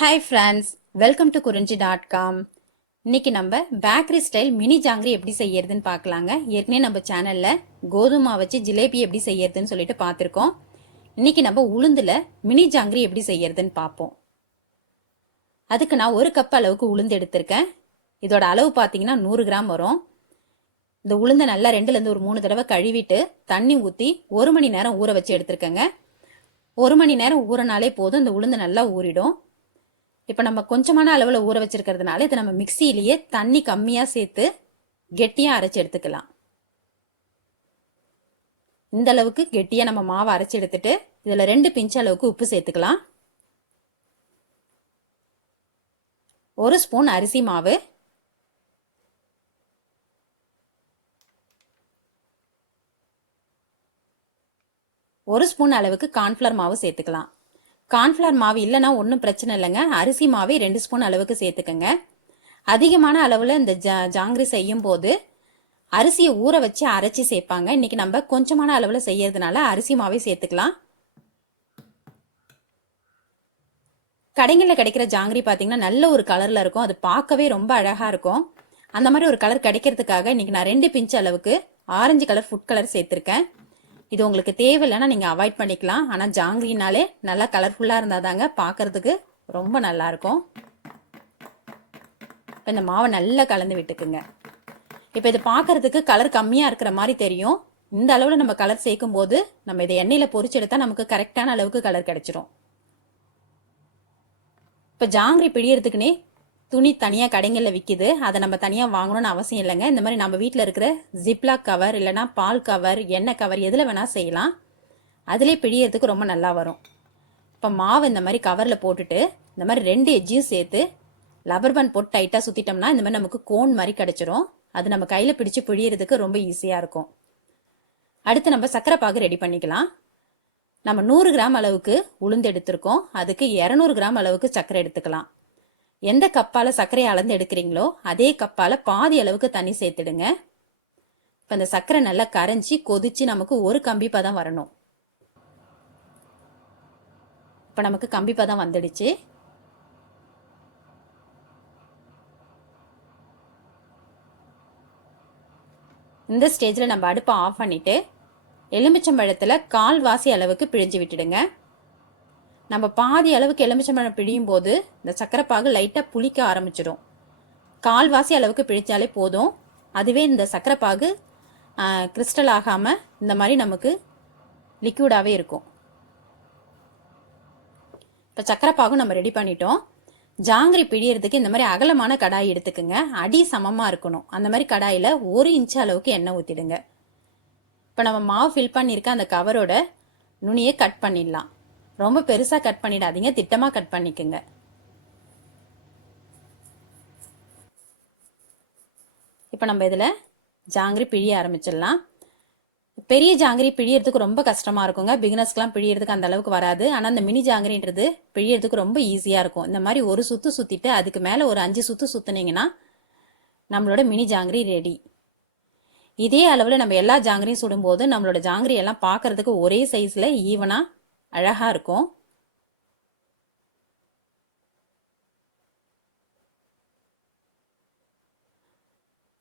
Hi friends, welcome to குறிஞ்சி.com. இன்னைக்கு நம்ம பேக்கரி ஸ்டைல் மினி ஜாங்கிரி எப்படி செய்யறதுன்னு பார்க்கலாங்க. ஏற்கனவே நம்ம சேனல்ல கோதுமை வச்சு ஜிலேபி எப்படி செய்யறதுன்னு சொல்லிட்டு பார்த்துருக்கோம். இன்னைக்கு நம்ம உளுந்துல மினி ஜாங்கிரி எப்படி செய்யறதுன்னு பார்ப்போம். அதுக்கு நான் 1 கப் அளவுக்கு உளுந்து எடுத்திருக்கேன். இதோட அளவு பார்த்தீங்கன்னா 100 கிராம் வரும். இந்த உளுந்தை நல்லா 2லேருந்து ஒரு 3 தடவை கழுவிட்டு தண்ணி ஊற்றி 1 மணி நேரம் ஊற வச்சு எடுத்திருக்கேங்க. 1 மணி நேரம் ஊறினாலே போதும், இந்த உளுந்து நல்லா ஊறிடும். இப்போ நம்ம கொஞ்சமான அளவில் ஊற வச்சிருக்கிறதுனால இதை நம்ம மிக்சியிலேயே தண்ணி கம்மியாக சேர்த்து கெட்டியாக அரைச்சி எடுத்துக்கலாம். இந்த அளவுக்கு கெட்டியாக நம்ம மாவை அரைச்சி எடுத்துட்டு இதில் 2 பிஞ்ச் அளவுக்கு உப்பு சேர்த்துக்கலாம். 1 ஸ்பூன் அரிசி மாவு, 1 ஸ்பூன் அளவுக்கு கார்ன்ஃப்ளவர் மாவு சேர்த்துக்கலாம். கார்ன்ஃப்ளவர் மாவு இல்லைன்னா ஒன்றும் பிரச்சனை இல்லைங்க. அரிசி மாவே 2 ஸ்பூன் அளவுக்கு சேர்த்துக்கங்க. அதிகமான அளவில் இந்த ஜாங்கிரி செய்யும் போது அரிசியை ஊற வச்சு அரைச்சி சேர்ப்பாங்க. இன்னைக்கு நம்ம கொஞ்சமான அளவில் செய்யறதுனால அரிசி மாவே சேர்த்துக்கலாம். கடைகளில் கிடைக்கிற ஜாங்கிரி பார்த்தீங்கன்னா நல்ல ஒரு கலரில் இருக்கும். அது பார்க்கவே ரொம்ப அழகாக இருக்கும். அந்த மாதிரி ஒரு கலர் கிடைக்கிறதுக்காக இன்னைக்கு நான் 2 பிஞ்ச் அளவுக்கு ஆரஞ்சு கலர் ஃபுட் கலர் சேர்த்துருக்கேன். இது உங்களுக்கு தேவையில்லைன்னா நீங்கள் அவாய்ட் பண்ணிக்கலாம். ஆனால் ஜாங்கிரினாலே நல்லா கலர்ஃபுல்லாக இருந்தால் தாங்க பார்க்கறதுக்கு ரொம்ப நல்லாயிருக்கும். இப்போ இந்த மாவை நல்லா கலந்து விட்டுக்குங்க. இப்போ இது பார்க்கறதுக்கு கலர் கம்மியாக இருக்கிற மாதிரி தெரியும். இந்த அளவில் நம்ம கலர் சேர்க்கும் போது நம்ம இதை எண்ணெயில் பொரிச்சு எடுத்தால் நமக்கு கரெக்டான அளவுக்கு கலர் கிடைச்சிரும். இப்போ ஜாங்கிரி பிழியறதுக்குன்னே துணி தனியாக கடைகளில் விற்கிது. அதை நம்ம தனியாக வாங்கணும்னு அவசியம் இல்லைங்க. இந்த மாதிரி நம்ம வீட்டில் இருக்கிற ஜிப்லாக் கவர் இல்லைனா பால் கவர், எண்ணெய் கவர் எதில் வேணால் செய்யலாம். அதிலே பிழியறதுக்கு ரொம்ப நல்லா வரும். இப்போ மாவு இந்த மாதிரி கவரில் போட்டுட்டு இந்த மாதிரி 2 எஜ்ஜையும் சேர்த்து லப்பர் பேண்ட் போட்டு டைட்டாக சுற்றிட்டோம்னா இந்த மாதிரி நமக்கு கோன் மாதிரி கிடச்சிரும். அது நம்ம கையில் பிடிச்சி பிழியறதுக்கு ரொம்ப ஈஸியாக இருக்கும். அடுத்து நம்ம சர்க்கரை பாகு ரெடி பண்ணிக்கலாம். நம்ம 100 கிராம் அளவுக்கு உளுந்து எடுத்திருக்கோம். அதுக்கு 200 கிராம் அளவுக்கு சர்க்கரை எடுத்துக்கலாம். எந்த கப்பால சர்க்கரையை அளந்து எடுக்கிறீங்களோ அதே கப்பால பாதி அளவுக்கு தண்ணி சேர்த்துடுங்க. இப்போ இந்த சர்க்கரை நல்லா கரைஞ்சி கொதிச்சு நமக்கு ஒரு கம்பி பதம் வரணும். இப்போ நமக்கு கம்பி பதம் வந்துடுச்சு. இந்த ஸ்டேஜில் நம்ம அடுப்பை ஆஃப் பண்ணிட்டு எலுமிச்சம்பழத்தில் 1/4 வாசி அளவுக்கு பிழிஞ்சு விட்டுடுங்க. நம்ம பாதி அளவுக்கு எலுமிச்சம்பழம் பிழியும் போது இந்த சர்க்கரை பாகு லைட்டாக புளிக்க ஆரம்பிச்சிடும். 1/4 வாசி அளவுக்கு பிழிச்சாலே போதும். அதுவே இந்த சர்க்கரை பாகு கிறிஸ்டல் ஆகாமல் இந்த மாதிரி நமக்கு லிக்விடாகவே இருக்கும். இப்போ சர்க்கரை பாகும் நம்ம ரெடி பண்ணிட்டோம். ஜாங்கிரி பிழியறதுக்கு இந்த மாதிரி அகலமான கடாய் எடுத்துக்குங்க. அடி சமமாக இருக்கணும். அந்த மாதிரி கடாயில் 1 இன்ச் அளவுக்கு எண்ணெய் ஊற்றிடுங்க. இப்போ நம்ம மாவு ஃபில் பண்ணியிருக்க அந்த கவரோட நுனியை கட் பண்ணிடலாம். ரொம்ப பெருசாக கட் பண்ணிடாதீங்க, திட்டமாக கட் பண்ணிக்கோங்க. இப்போ நம்ம இதில் ஜாங்கிரி பிழிய ஆரம்பிச்சிடலாம். பெரிய ஜாங்கிரி பிழியறதுக்கு ரொம்ப கஷ்டமாக இருக்குங்க. பிகினர்ஸ்க்கெலாம் பிழியறதுக்கு அந்த அளவுக்கு வராது. ஆனால் இந்த மினி ஜாங்கிரின்றது பிழியறதுக்கு ரொம்ப ஈஸியாக இருக்கும். இந்த மாதிரி ஒரு சுற்று சுற்றிட்டு அதுக்கு மேலே ஒரு 5 சுற்று சுற்றினீங்கன்னா நம்மளோட மினி ஜாங்கிரி ரெடி. இதே அளவில் நம்ம எல்லா ஜாங்கிரியும் சுடும்போது நம்மளோட ஜாங்கிரி எல்லாம் பார்க்கறதுக்கு ஒரே சைஸில் ஈவனாக அழகா இருக்கும்.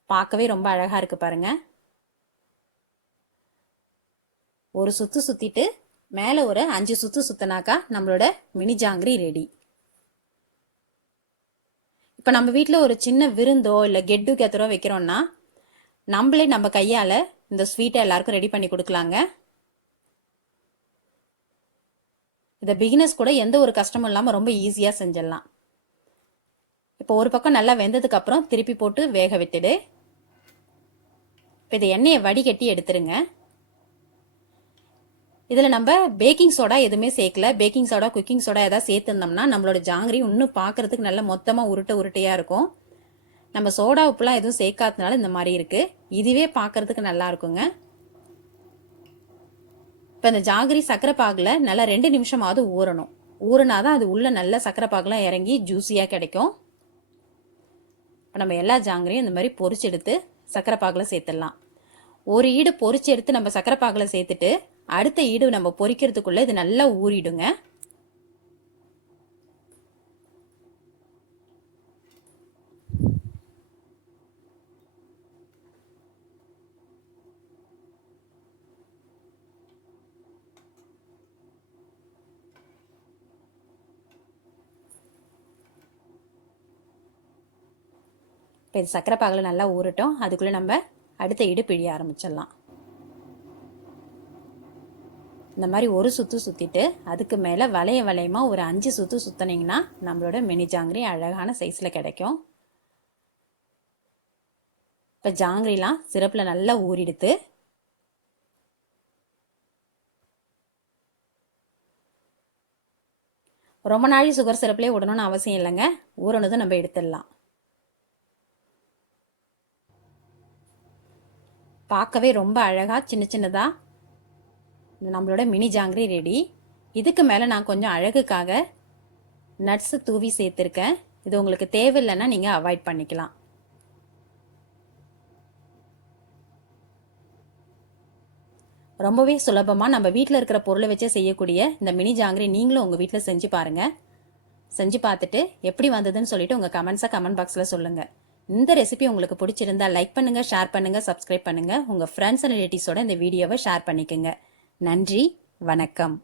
பார்க்கவே ரொம்ப அழகா இருக்கு பாருங்க. ஒரு சுத்து சுத்திட்டு மேல ஒரு 5 சுத்து சுத்தினாக்கா நம்மளோட மினி ஜாங்கிரி ரெடி. இப்ப நம்ம வீட்டில் ஒரு சின்ன விருந்தோ இல்லை கெட் டுகெதரோ வைக்கிறோம்னா நம்மளே நம்ம கையால இந்த ஸ்வீட்டை எல்லாருக்கும் ரெடி பண்ணி கொடுக்கலாங்க. இதை பிகினர்ஸ் கூட எந்த ஒரு கஷ்டமும் இல்லாமல் ரொம்ப ஈஸியாக செஞ்சிடலாம். இப்போ ஒரு பக்கம் நல்லா வெந்ததுக்கு அப்புறம் திருப்பி போட்டு வேக விட்டுடு. இப்போ இதை எண்ணெயை வடிகட்டி எடுத்துருங்க. இதில் நம்ம பேக்கிங் சோடா எதுவுமே சேர்க்கல. பேக்கிங் சோடா, குக்கிங் சோடா ஏதாவது சேர்த்துருந்தோம்னா நம்மளோட ஜாங்கிரி இன்னும் பார்க்கறதுக்கு நல்லா மொத்தமாக உருட்டையாக இருக்கும். நம்ம சோடா உப்புலாம் எதுவும் சேர்க்காதனால இந்த மாதிரி இருக்கு. இதுவே பார்க்கறதுக்கு நல்லா இருக்குங்க. இப்போ இந்த ஜாங்கிரி சர்க்கரை பாகில் நல்லா 2 நிமிஷமாவது ஊறணும். ஊறினாதான் அது உள்ள நல்ல சர்க்கரை பாகுலாம் இறங்கி ஜூஸியாக கிடைக்கும். இப்போ நம்ம எல்லா ஜாங்கிரியும் இந்த மாதிரி பொரிச்சு எடுத்து சர்க்கரை பாகில் சேர்த்துடலாம். ஒரு ஈடு பொரிச்சு எடுத்து நம்ம சர்க்கரை பாகில் சேர்த்துட்டு அடுத்த ஈடு நம்ம பொரிக்கிறதுக்குள்ள இது நல்லா ஊறிடுங்க. இப்போ இது சக்கரை பாகில் நல்லா ஊறட்டும். அதுக்குள்ளே நம்ம அடுத்த இடு பிழிய ஆரம்பிச்சிடலாம். இந்த மாதிரி ஒரு சுற்று சுற்றிட்டு அதுக்கு மேலே வளையமாக ஒரு 5 சுற்று சுற்றினீங்கன்னா நம்மளோட மினி ஜாங்கிரி அழகான சைஸில் கிடைக்கும். இப்போ ஜாங்கிரிலாம் சிரப்பில் நல்லா ஊறிடுத்து. ரொம்ப நாள் சுகர் சிரப்லேயே விடணும்னு அவசியம் இல்லைங்க. ஊறனதும் நம்ம எடுத்துடலாம். பார்க்கவே ரொம்ப அழகாக சின்ன சின்னதாக நம்மளோட மினி ஜாங்கிரி ரெடி. இதுக்கு மேலே நான் கொஞ்சம் அழகுக்காக நட்ஸு தூவி சேர்த்துருக்கேன். இது உங்களுக்கு தேவையில்லைன்னா நீங்கள் அவாய்ட் பண்ணிக்கலாம். ரொம்பவே சுலபமாக நம்ம வீட்டில் இருக்கிற பொருளை வச்சே செய்யக்கூடிய இந்த மினி ஜாங்கிரி நீங்களும் உங்கள் வீட்டில் செஞ்சு பாருங்கள். செஞ்சு பார்த்துட்டு எப்படி வந்ததுன்னு சொல்லிட்டு உங்கள் கமெண்ட்ஸை கமெண்ட் பாக்ஸில் சொல்லுங்கள். இந்த ரெசிபி உங்களுக்கு பிடிச்சிருந்தா லைக் பண்ணுங்கள், ஷேர் பண்ணுங்கள், சப்ஸ்கிரைப் பண்ணுங்கள். உங்கள் ஃப்ரெண்ட்ஸ் அண்ட் ரிலேட்டிவ்ஸோட இந்த வீடியோவை ஷேர் பண்ணிக்கோங்க. நன்றி, வணக்கம்.